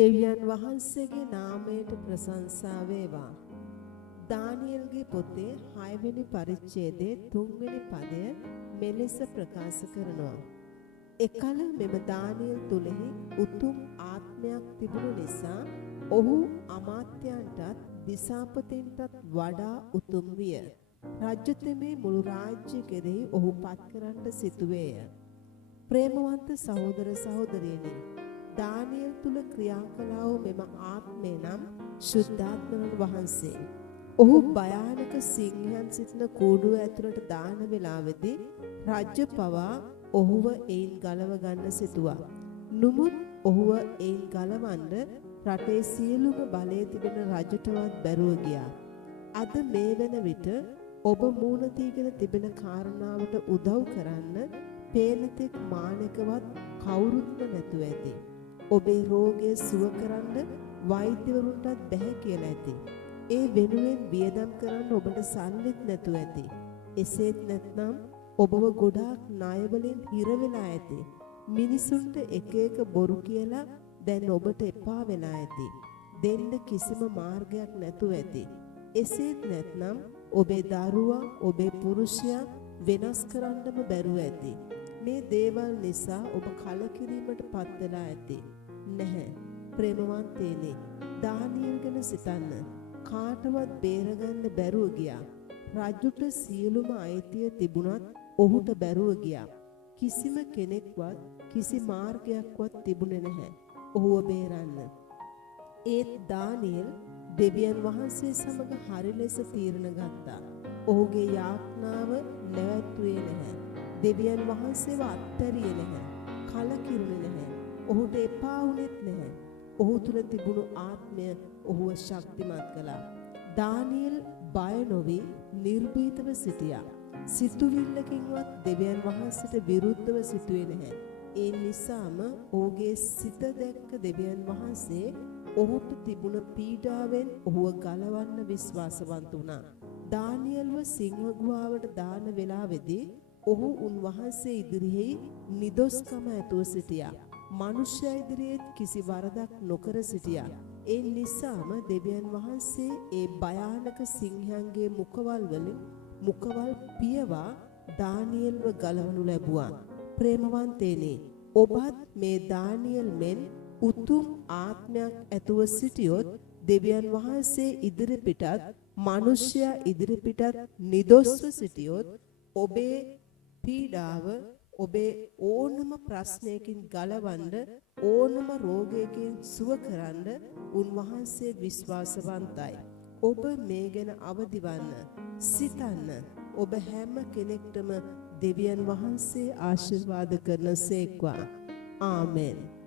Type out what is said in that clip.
දෙවියන් වහන්සේගේ නාමයට ප්‍රශංසා වේවා. දානියෙල්ගේ පොතේ 6 වෙනි පරිච්ඡේදයේ 3 වෙනි පදය මෙලෙස ප්‍රකාශ කරනවා. එකල මෙම දානියෙල් තුලෙහි උතුම් ආත්මයක් තිබුණු නිසා ඔහු අමාත්‍යයන්ටත් දිසාපතින්ටත් වඩා උතුම් විය. රාජ්‍යතමේ මුළු රාජ්‍ය කෙරෙහි ඔහු පත් කරන්න සිටුවේය. ප්‍රේමවන්ත සහෝදර සහෝදරියනි, දානියෙල් තුල ක්‍රියා කළා වූ මෙම ආත්මය නම් ශුද්ධාත්මයන් වහන්සේ. ඔහු භයානක සිංහයන් සිටින කූඩුව ඇතුළට දාන වේලාවේදී රාජ්‍ය පවා ඔහුව එයින් ගලව ගන්න සිටුවා. නමුත් ඔහුව එයින් ගලවන්න රටේ සියලුම බලය තිබෙන රජටවත් බැරුව ගියා. අද මේ වෙන විට ඔබ මූණ දීගෙන තිබෙන කාරණාවට උදව් කරන්න පේනතෙක් මානකවත් කවුරුත්ම නැතුව ඇති. ඔබේ රෝගය සුව කරන්න වෛද්‍යවරුන්ටත් බැහැ කියලා ඇති. ඒ වෙනුවෙන් වියදම් කරන්න ඔබට සල්ලිත් නැතුව ඇති. එසේත් නැත්නම් ඔබව ගොඩාක් ණය වලින් හිර වෙලා ඇති. මිනිසුන්ට එක එක බොරු කියලා දැන් ඔබට එපා වෙලා ඇති. දෙන්න කිසිම මාර්ගයක් නැතුව ඇති. එසේත් නැත්නම් ඔබේ දරුවා, ඔබේ පුරුෂයා වෙනස් කරන්නම බැරුව ඇති. මේ දේවල් නිසා ඔබ කලකිරීමට පත් වෙලා ඇති. නැහැ. ප්‍රේමවන්තේනි, දානියෙල් ගැන සිතන්න. කාටවත් බේරගන්න බැරුව ගියා. රජුට සියලුම අයිතිය තිබුණත් ඔහුට බැරුව ගියා. කිසිම කෙනෙක්වත් කිසි මාර්ගයක්වත් තිබුණේ නැහැ ඔහුව බේරන්න. ඒත් දානියෙල් දෙවියන් වහන්සේ සමග හරි ලෙස තීරණ ගත්තා. ඔහුගේ යාඥාව නැවැත්තුවේ නැහැ. දෙවියන් වහන්සේව අත්හැරියේ නැහැ. කලකිරුණේ නැහැ. ඔහුට එපා වුණෙත් නැහැ. ඔහු තුල තිබුණු ආත්මය ඔහුව ශක්තිමත් කළා. දානියෙල් බය නොවි නිර්භීතව සිටියා. සිතුවිල්ලකින්වත් දෙවියන් වහන්සේට විරුද්ධව සිටුවේ නැහැ. ඒ නිසාම ඔහුගේ සිත දැක්ක දෙවියන් වහන්සේ ඔහුට තිබුණ පීඩාවෙන් ඔහුව ගලවන්න විශ්වාසවන්ත වුණා. දානියෙල්ව සිංහ ගුහාවට දාන වෙලාවේදී ඔහු උන්වහන්සේ ඉදිරියේ නිදොස්කම ඇතුව සිටියා. මනුෂ්‍ය ඉදිරියේ කිසි වරදක් නොකර සිටියා. ඒ නිසාම දෙවියන් වහන්සේ ඒ භයානක සිංහයන්ගේ මුඛවල් පියවා දානියෙල්ව ගලවනු ලැබුවා. ප්‍රේමවන්තේනි, ඔබත් මේ දානියෙල් මෙන් උතුම් ආත්මයක් ඇතුව සිටියොත් දෙවියන් වහන්සේ ඉදිරිපිටත් මිනිසයා ඉදිරිපිටත් නිදොස්ව සිටියොත් ඔබේ පීඩාව, ඔබේ ඕනම ප්‍රශ්නයකින් ගලවන්න, ඕනම රෝගයකින් සුව කරන්න උන්වහන්සේ විශ්වාසවන්තයි. ඔබ මේ ගැන අවදිවන්න, සිතන්න. ඔබ හැම කෙනෙක්ටම දෙවියන් වහන්සේ ආශිර්වාද කරන සේක්වා. ආමෙන්.